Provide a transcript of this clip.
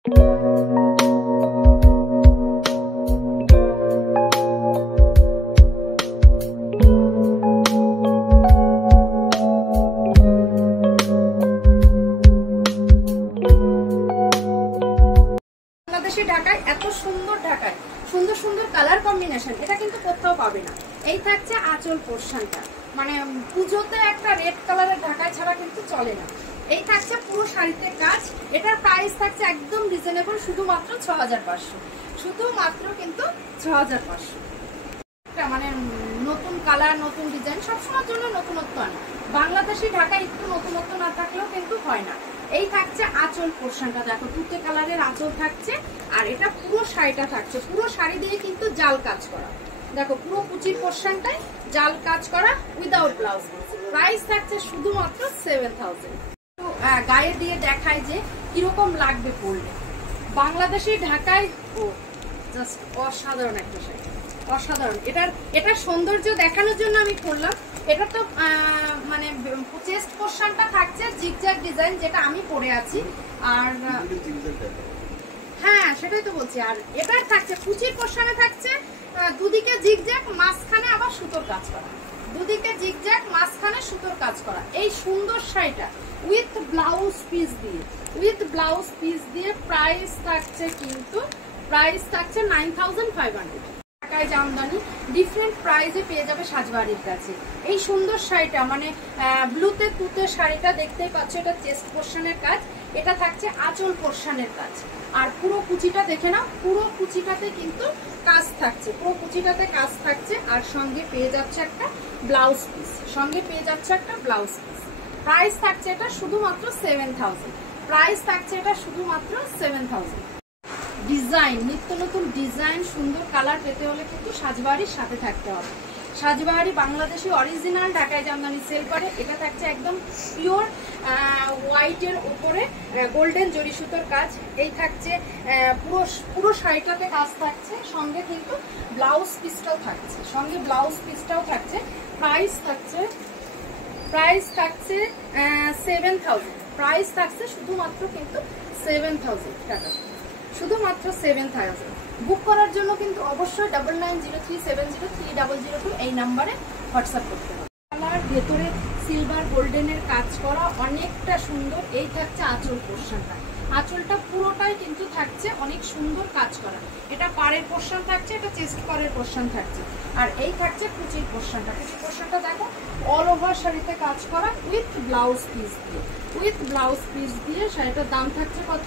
ঢাকায় এত সুন্দর, ঢাকায় সুন্দর সুন্দর কালার কম্বিনেশন, এটা কিন্তু কোথাও পাবে না। এই থাকছে আঁচল পোর্শনটা, মানে পুজোতে একটা রেড কালারের ঢাকায় ছাড়া কিন্তু চলে না। এই থাকছে পুরো শাড়িতে কাজ, এটার প্রাইস থাকছে একদম রিজনেবল, শুধুমাত্র 6500, শুধুমাত্র কিন্তু 6500। মানে নতুন কালার, নতুন ডিজাইন, সবসময়ের জন্য নতুনত্ব আনে। বাংলাদেশি ঢাকায় একটু নতুনত্ব না থাকলেও কিন্তু হয় না। এই থাকছে আঁচল পোর্শনটা, দেখো তুতে কালারের আঁচল থাকছে, আর এটা পুরো শাড়িটা থাকছে, পুরো শাড়ি দিয়ে কিন্তু জাল কাজ করা। দেখো পুরো কুচির পোর্শনটাই জাল কাজ করা উইদাউট ব্লাউজ। প্রাইস থাকছে শুধুমাত্র 7000। গায়ে দিয়ে দেখায় যে কিরকম লাগবে পরলে। বাংলাদেশি ঢাকায় জাস্ট অসাধারণ একটা শাড়ি, অসাধারণ। এটার সৌন্দর্য দেখানোর জন্য আমি করলাম। এটা তো মানে চেস্ট পোর্শনটা থাকছে জিগজ্যাগ ডিজাইন, যেটা আমি পরে আছি। আর হ্যাঁ সেটাই তো বলছি। আর এটার থাকছে কুচির পোর্শনে থাকছে দুদিকে জিগজ্যাগ, মাঝখানে আবার সুতোর কাজ করা, দুদিকে জিগজ্যাগ, মাঝখানে সুতোর কাজ করা। এই সুন্দর শাড়িটা উইথ ব্লাউজ পিস দিয়ে, উইথ ব্লাউজ পিস দিয়ে প্রাইস থাকছে কিন্তু প্রাইস থাকছে 9500 টাকায়। জামদানি ডিফারেন্ট প্রাইসে পেয়ে যাবে সাজবাড়ির কাছে। এই সুন্দর শাড়িটা মানে ব্লুতে তুতে শাড়িটা দেখতেই পাচ্ছ, এটা চেস্ট পোর্শনের কাজ, এটা থাকছে আঁচল পোর্শনের কাজ। আর পুরো কুচিটা দেখে নাও, পুরো কুচিটাতে কিন্তু কাজ থাকছে, পুরো কুচিটাতে কাজ থাকছে। আর সঙ্গে পেয়ে যাচ্ছে একটা ব্লাউজ পিস, সঙ্গে পেয়ে যাচ্ছে একটা ব্লাউজ পিস। প্রাইস থাকছে এটা শুধুমাত্র 7000। প্রাইস থাকছে এটা শুধুমাত্র 7000। ডিজাইন, নিত্য নতুন ডিজাইন, সুন্দর কালার পেতে হলে কিন্তু সাজবাড়ির সাথে থাকতে হবে। সাজবাড়ি বাংলাদেশি অরিজিনাল ঢাকায় জামদানি সেল করে। এটা থাকছে একদম পিওর হোয়াইটের উপরে গোল্ডেন জরি সুতোর কাজ। এই থাকছে পুরো শাড়িটাতে কাজ থাকছে, সঙ্গে কিন্তু ব্লাউজ পিসটাও থাকছে, সঙ্গে ব্লাউজ পিসটাও থাকছে। প্রাইস থাকছে 7000। প্রাইস থাকছে শুধুমাত্র কিন্তু 7000 টাকা, শুধুমাত্র 7000। বুক করার জন্য কিন্তু অবশ্যই 9903703002 এই নাম্বারে হোয়াটসঅ্যাপ করতে হবে। কালার ভেতরে সিলভার গোল্ডেনের কাজ করা, অনেকটা সুন্দর। এই থাকছে আঁচল পোর্শনটা, আঁচলটা পুরোটাই কিন্তু থাকছে অনেক সুন্দর কাজ করা। এটা পাড়ের পোর্শন থাকছে, এটা চেস্ট পাড়ের পোর্শন থাকছে। আর এই থাকছে কুচির পোর্শনটা, কুচির পোর্শনটা দেখো অল ওভার শাড়িতে কাজ করা উইথ ব্লাউজ পিস দিয়ে, উইথ ব্লাউজ পিস দিয়ে। শাড়িটার দাম থাকছে কত?